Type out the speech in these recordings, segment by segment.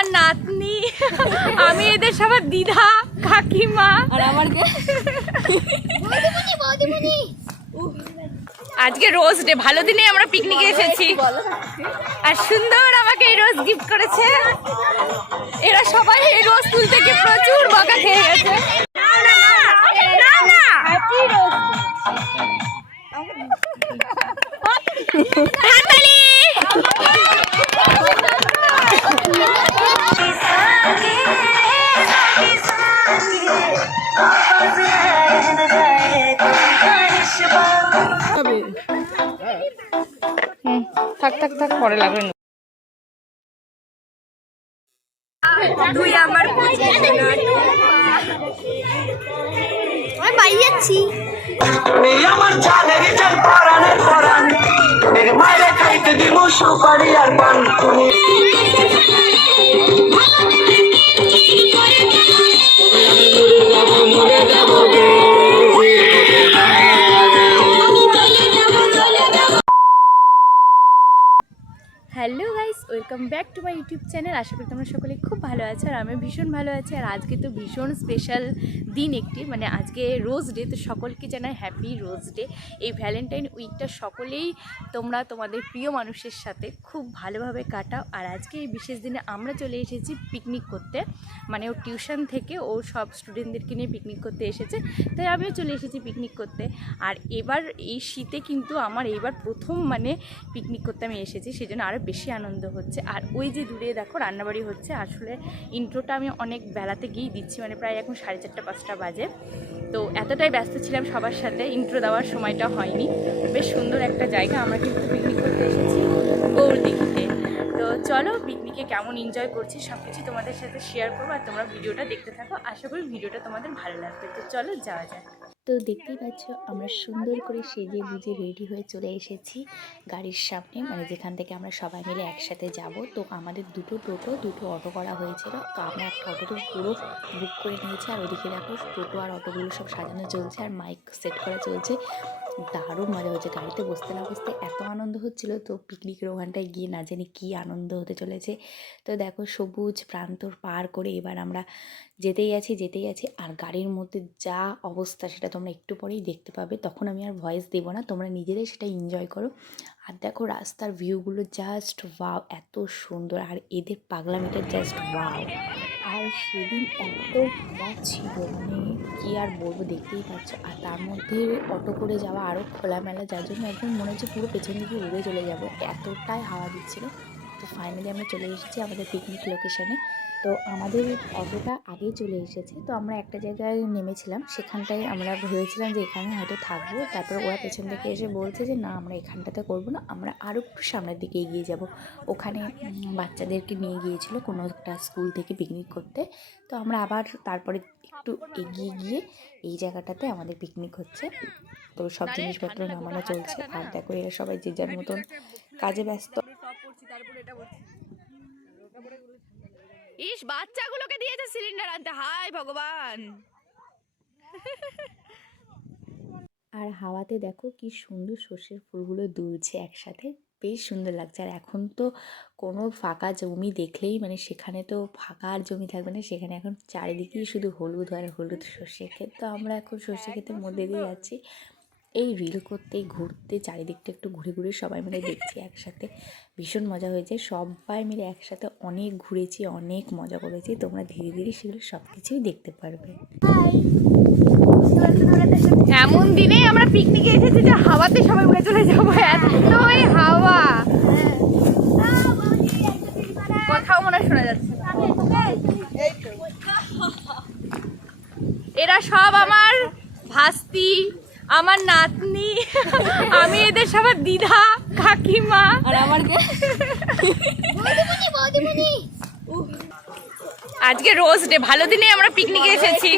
আমার নাতনি আমি এদের সবার দিদা কাকিমা। আর আমার আজকে রোজ ডে ভালো দিনে আমরা পিকনিকে এসেছি। আর সুন্দর আমাকে এই রোজ গিফট করেছে। এরা সবাই এই রোজ তুলতে গিয়ে প্রচুর বকা খেয়ে গেছে! থাক থাক পরে লাগবে। না তুই আমার আমি বাড়ি যাচ্ছি। আমার জানের জান পরাণের পরাণ। এর মায়ের খাইতে দিব সুপারি আর পান টু মাই ইউটিউব চ্যানেল আশা করি তোমরা সকলে খুব ভালো আছো আর আমি ভীষণ ভালো আছি। আর আজকে তো ভীষণ স্পেশাল দিন একটি মানে আজকে রোজ ডে তো সকলকে জানাই হ্যাপি রোজ ডে এই ভ্যালেন্টাইন উইকটা সকলেই তোমরা তোমাদের প্রিয় মানুষের সাথে খুব ভালোভাবে কাটাও। আর আজকে এই বিশেষ দিনে আমরা চলে এসেছি পিকনিক করতে। মানে ও টিউশন থেকে ও সব স্টুডেন্টদেরকে নিয়ে পিকনিক করতে এসেছে। তাই আমিও চলে এসেছি পিকনিক করতে। আর এবার এই শীতে কিন্তু আমার এইবার প্রথম মানে পিকনিক করতে আমি এসেছি সেই জন্য আরও বেশি আনন্দ হচ্ছে। আর ওই যে দূরে দেখো রান্নাবাড়ি হচ্ছে, আসলে ইন্ট্রোটা আমি অনেক বেলাতে গিয়েই দিচ্ছি মানে প্রায় এখন সাড়ে চারটা, পাঁচটা বাজে। তো এতটাই ব্যস্ত ছিলাম সবার সাথে ইন্ট্রো দেওয়ার সময়টা হয়নি। বেশ সুন্দর একটা জায়গা, আমরা কিন্তু পিকনিক করতে এসেছি গৌরদিঘিতে তো চলো পিকনিকে কেমন এনজয় করছি সব কিছু তোমাদের সাথে শেয়ার করব, আর তোমরা ভিডিওটা দেখতে থাকো। আশা করি ভিডিওটা তোমাদের ভালো লাগবে। তো চলো, যাওয়া যাক। তো দেখতেই পাচ্ছ আমরা সুন্দর করে সেজে গুজে রেডি হয়ে চলে এসেছি গাড়ির সামনে। মানে যেখান থেকে আমরা সবাই মিলে একসাথে যাব। তো আমাদের দুটো টোটো, দুটো অটো করা হয়েছিল। তো আমরা একটা অটো তো পুরো বুক করে নিয়েছি। আর ওদিকে দেখো টোটো আর অটোগুলো সব সাজানো চলছে। আর মাইক সেট করা চলছে। দারুণ মজা হচ্ছে গাড়িতে বসতে না বসতে এত আনন্দ হচ্ছিল। তো পিকনিকের ওখানটায় গিয়ে না জানি কী আনন্দ হতে চলেছে। তো দেখো সবুজ প্রান্তর পার করে এবার আমরা যেতেই আছি যেতেই আছি। আর গাড়ির মধ্যে যা অবস্থা সেটা তোমরা একটু পরেই দেখতে পাবে। তখন আমি আর ভয়েস দেবো না। তোমরা নিজেরাই সেটা এনজয় করো। আর দেখো রাস্তার ভিউগুলো জাস্ট ওয়াও এত সুন্দর। আর এদের পাগলামিটা জাস্ট ওয়াও আর সেদিন এত ছিল। মানে কি আর বলব, দেখতেই পাচ্ছ। আর তার মধ্যে অটো করে যাওয়া আরও খোলামেলা, যার জন্য একদম মনে হচ্ছে পুরো পেছন দিকে উড়ে চলে যাব। এতটাই হাওয়া দিচ্ছিল। তো ফাইনালি আমরা চলে এসেছি আমাদের পিকনিক লোকেশনে তো আমাদের অটোটা আগেই চলে এসেছে। তো আমরা একটা জায়গায় নেমেছিলাম। সেখানটায় আমরা ভেবেছিলাম যে এখানে হয়তো থাকব। তারপর ওরা পেছন থেকে এসে বলছে যে না আমরা এখানটাতে করব না। আমরা আরও একটু সামনের দিকে এগিয়ে যাব। ওখানে বাচ্চাদেরকে নিয়ে গিয়েছিল কোনো একটা স্কুল থেকে পিকনিক করতে। তো আমরা আবার তারপরে একটু এগিয়ে গিয়ে এই জায়গাটাতে আমাদের পিকনিক হচ্ছে। তো সব জিনিসপত্র নামানো চলছে। আর দেখো এরা সবাই যে যার মতন কাজে ব্যস্ত। ইস বাচ্চাগুলোকে দিয়েছে সিলিন্ডার আনতে। হাই ভগবান। আর হাওয়াতে দেখো কি সুন্দর সর্ষের ফুলগুলো দুলছে একসাথে। বেশ সুন্দর লাগছে। আর এখন তো কোনো ফাঁকা জমি দেখলেই মানে সেখানে তো ফাঁকা আর জমি থাকবে না সেখানে এখন চারিদিকেই শুধু হলুদ আর হলুদ সর্ষে ক্ষেত। তো আমরা এখন সর্ষে ক্ষেতের মধ্যে দিয়ে যাচ্ছি। এই রিল করতে ঘুরতে চারিদিকটা একটু ঘুরে ঘুরে সবাই মিলে দেখছি একসাথে। ভীষণ মজা হয়েছে। সবাই মিলে একসাথে অনেক ঘুরেছি অনেক মজা করেছি। তোমরা ধীরে ধীরে সেগুলো সব কিছুই দেখতে পারবে। এমন দিনে আমরা পিকনিকে এসেছি যে হাওয়াতে সবাই উড়ে চলে যাব। এতই হাওয়া। কথাও মনে শোনা যাচ্ছে এরা সব আমার ভাস্তি আমার নাতনি আমি এদের সবার দিদা কাকিমা। আর আমার আজকে রোজ ডে ভালো দিনে আমরা পিকনিকে এসেছি।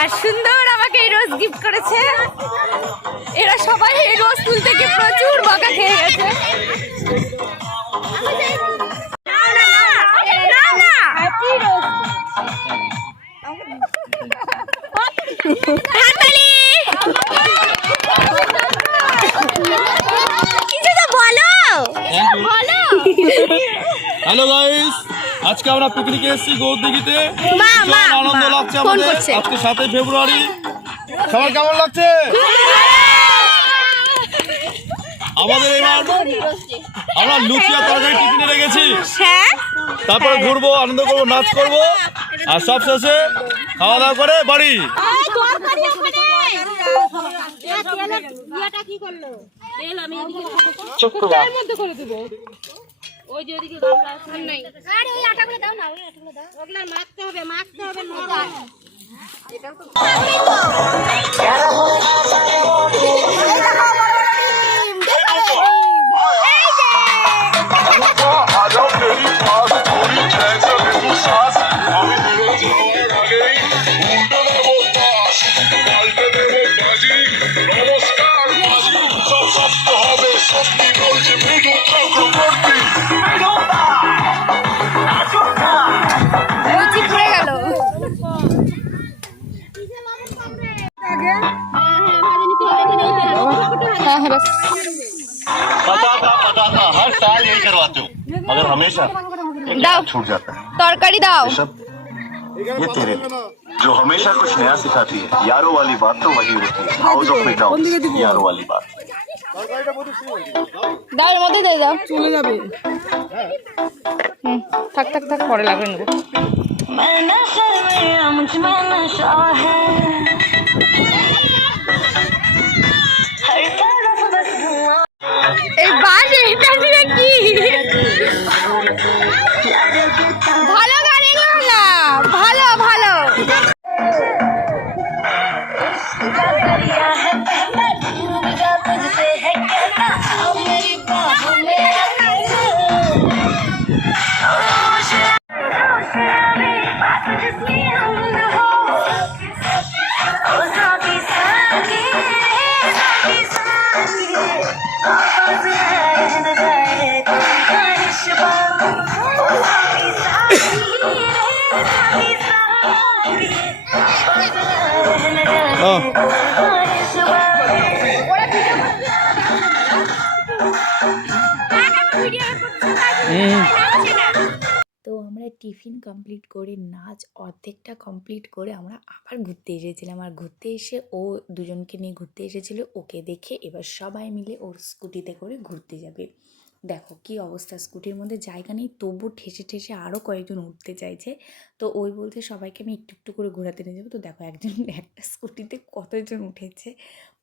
আর সুন্দর আমাকে এই রোজ গিফট করেছে। এরা সবাই এই রোজ তুলতে গিয়ে প্রচুর বকা খেয়ে গেছে। আজকে আমরা পিকনিকে এসেছি গৌরদিঘিতে। ভীষণ আনন্দ লাগছে আমাদের। আজকে সাতই ফেব্রুয়ারি। সবার কেমন লাগছে? আমাদের এবার আমরা লুচি আর তরকারি টিফিনে রেখেছি। হ্যাঁ? তারপরে ঘুরবো আনন্দ করব নাচ করব। আর সব শেষে খাওয়া দাওয়া করে বাড়ি। চুপ করে। ওই যে ওদিকে গামলা আছে নাই আরে ওই আটাগুলো দাও না ওই আটাগুলো দাও ওগুলা মাখতে হবে মাখতে হবে নরম এটাও তো হ্যাঁ হ্যাঁ বাস पता था पता था हर साल यही करवाते हो मगर हमेशा एक दाव। छूट जाता है তরকারি দাও ऋषभ ये तेरे जो हमेशा कुछ नया सिखाती है यारों वाली बात तो वही होती है हाउस ऑफ मिटाउन यारों वाली बात দাও এর মধ্যে দিয়ে দাও চলে যাবে হুম থাক থাক থাক পরে লাগবে নেবো এই বাস এটা কি? তো আমরা টিফিন কমপ্লিট করে নাচ অর্ধেকটা কমপ্লিট করে আমরা আবার ঘুরতে এসেছিলাম। আর ঘুরতে এসে ও দুজনকে নিয়ে ঘুরতে এসেছিল, ওকে দেখে এবার সবাই মিলে ওর স্কুটিতে করে ঘুরতে যাবে। দেখো কি অবস্থা স্কুটির মধ্যে জায়গা নেই তবু ঠেসে ঠেসে আরও কয়েকজন উঠতে চাইছে। তো ওই বলতে সবাইকে আমি একটু একটু করে ঘোরাতে নিয়ে যাব। তো দেখো একজন একটা স্কুটিতে কতজন উঠেছে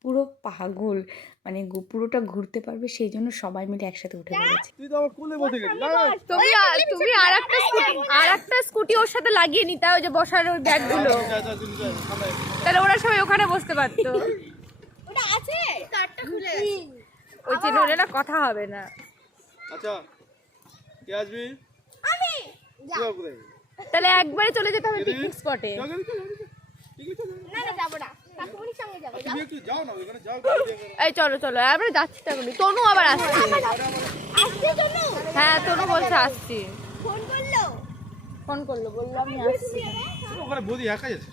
পুরো পাগল মানে পুরোটা ঘুরতে পারবে সেই জন্য সবাই মিলে একসাথে উঠে পড়েছে। তুই তো আমার কোলে বসে গেছিস। না, না। তুমি আর- তুমি আর একটা স্কুটি আর একটা স্কুটি ওর সাথে লাগিয়ে নিতে ওই যে বসার ওই ব্যাগগুলো। তুই যা, সামনে। তাহলে ওরা সবাই ওখানে বসতে পারতো। ওটা আছে? কার্ডটা খুলে ওই চেনে হলে না কথা হবে না। আচ্ছা কে আসবি? আমি কোথায়? তাহলে একবারে চলে যেতে হবে পিকনিক স্পটে। না না যাব না। করে। এই চলো চলো আমরা যাচ্ছি তনু আবার আসছে। আসছে হ্যাঁ তনু বলছে আসছি। ফোন করল? ফোন করল বলল আমি আসছি। ওখানে বৌদি একাই আছে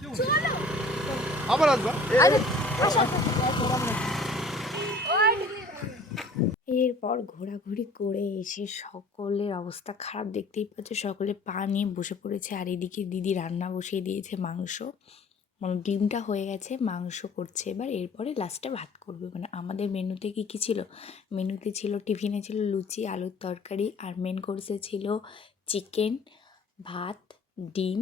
আবার আসবা? এরপর ঘোরাঘুরি করে এসে সকলের অবস্থা খারাপ দেখতেই পাচ্ছ। সকলে পা নিয়ে বসে পড়েছে আর এদিকে দিদি রান্না বসিয়ে দিয়েছে মাংস। মানে ডিমটা হয়ে গেছে মাংস করছে এবার। এরপরে লাস্টে ভাত করবে। মানে আমাদের মেনুতে কি কী ছিল? মেনুতে ছিল টিফিনে ছিল লুচি আলুর তরকারি আর মেন কোর্সে ছিল চিকেন ভাত ডিম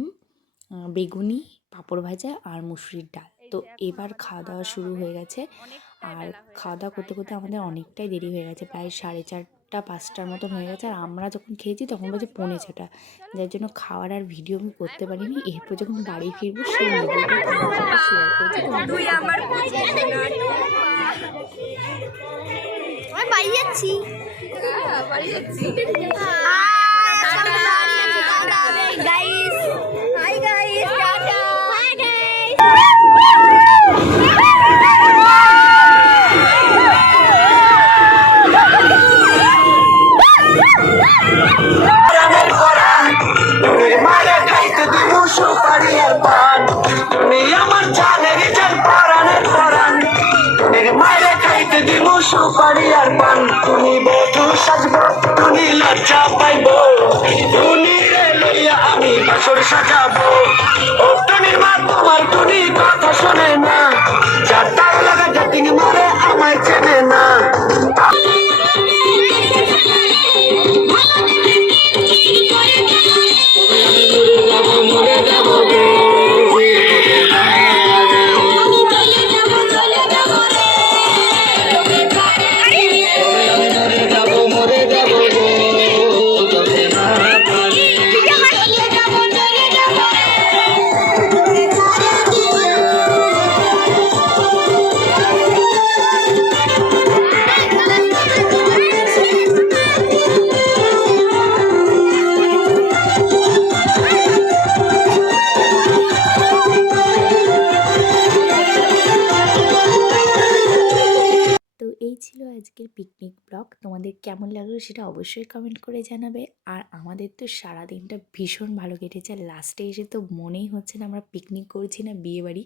বেগুনি পাঁপড় ভাজা আর মুসুরির ডাল। তো এবার খাওয়া দাওয়া শুরু হয়ে গেছে। আর খাওয়া দাওয়া করতে করতে আমাদের অনেকটাই দেরি হয়ে গেছে প্রায় সাড়ে চারটা পাঁচটার মতন হয়ে গেছে। আর আমরা যখন খেয়েছি তখন বাজে পৌনে ছটা। যার জন্য খাওয়ার আর ভিডিও আমি করতে পারিনি। এরপর যখন বাড়ি ফিরবো সেই ভিডিওটা সাথে শেয়ার করছি। বাড়ি যাচ্ছি। বাড়ি যাচ্ছি। তুমি আমার জানের জান পরাণের পরাণ। তোর মায়ের খাইতে দিব সুপারি আর পান তুমি বধু সাজব তুমি লজ্জা পাইব। তুমি লইয়া বাসর সাজাবো। ও টুনির মা, তোমার টুনি কথা শোনে না। যার লাগা জাতিং মারে আমায় চেনে না। কেমন লাগল সেটা অবশ্যই কমেন্ট করে জানাবে। আর আমাদের তো সারা দিনটা ভীষণ ভালো কেটেছে। আর লাস্টে এসে তো মনেই হচ্ছে না আমরা পিকনিক করছি না বিয়েবাড়ি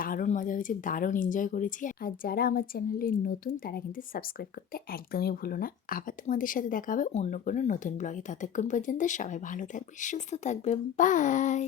দারুণ মজা হয়েছে, দারুণ এনজয় করেছি। আর যারা আমার চ্যানেলে নতুন তারা কিন্তু সাবস্ক্রাইব করতে একদমই ভুলো না। আবার তোমাদের সাথে দেখা হবে অন্য কোনো নতুন ব্লগে ততক্ষণ পর্যন্ত সবাই ভালো থাকবে, সুস্থ থাকবে। বাই